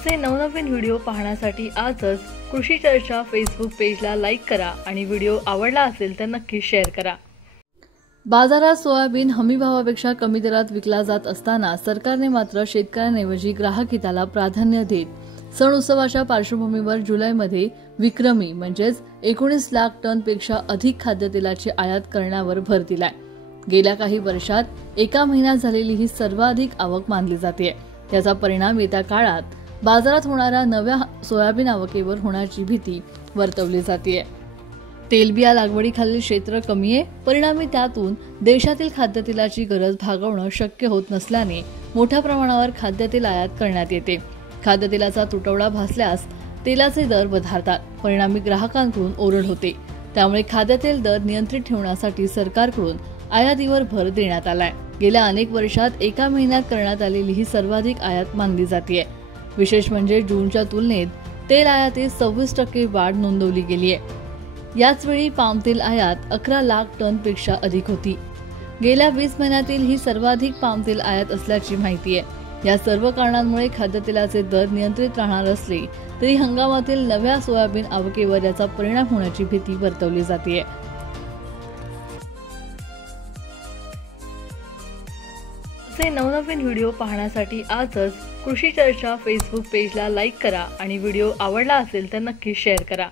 असे नवनवीन व्हिडिओ पाहण्यासाठी आजच कृषी चर्चा फेसबुक पेजला लाईक करा आणि व्हिडिओ आवडला असेल तर नक्की शेअर करा। बाजारात सोयाबीन हमीभावापेक्षा कमी दरात विकला जात असताना सरकारने मात्र शेतकऱ्यांऐवजी ग्राहक हिताला प्राधान्य देत सण उत्सवाच्या पार्श्वभूमीवर जुलैमध्ये विक्रमी म्हणजेच 19 लाख टनपेक्षा अधिक खाद्यतेलाची आयात करण्यावर भर दिलाय। गेल्या काही वर्षात एका महिन्यात झालेली ही सर्वाधिक आवक मानली जाते। याचा परिणाम येत्या काळात बाजारात होणाऱ्या नव्या सोयाबीन आवकेवर होण्याची भीती वर्तवली जाते। तेलबिया लागवडीखालील क्षेत्र कमी आहे, परिणामी त्यातून देशातील खाद्यतेलाची गरज भागवणं शक्य होत नसल्याने मोठ्या प्रमाणावर खाद्यतेल आयात करण्यात येते। खाद्यतेलाचा तुटवडा भासल्यास तेलाचे दर वधारतात, परिणामी ग्राहकांकडून ओरड होते। त्यामुळे खाद्यतेल दर नियंत्रित ठेवण्यासाठी सरकारकडून आयातीवर भर देण्यात आलाय। गेल्या अनेक वर्षात एका महिन्यात करण्यात आलेली ही सर्वाधिक आयात मानली जाते। विशेष म्हणजे जूनच्या तुलनेत तेल आयातीत 26% वाढ नोंदवली गेली आहे। याच वेळी पामतेल आयात 11 लाख टनपेक्षा अधिक होती। गेल्या 20 महिन्यातील ही सर्वाधिक पामतेल आयात असल्याची माहिती आहे। या सर्व कारणांमुळे खाद्यतेलाचे दर नियंत्रित राहणार असले तरी हंगामातील नव्या सोयाबीन आवकेवर याचा परिणाम होण्याची भीती वर्तवली जाते। असे नवनवीन व्हिडिओ पाहण्यासाठी आजच कृषी चर्चा फेसबुक पेजला लाईक करा आणि व्हिडिओ आवडला असेल तर नक्की शेअर करा।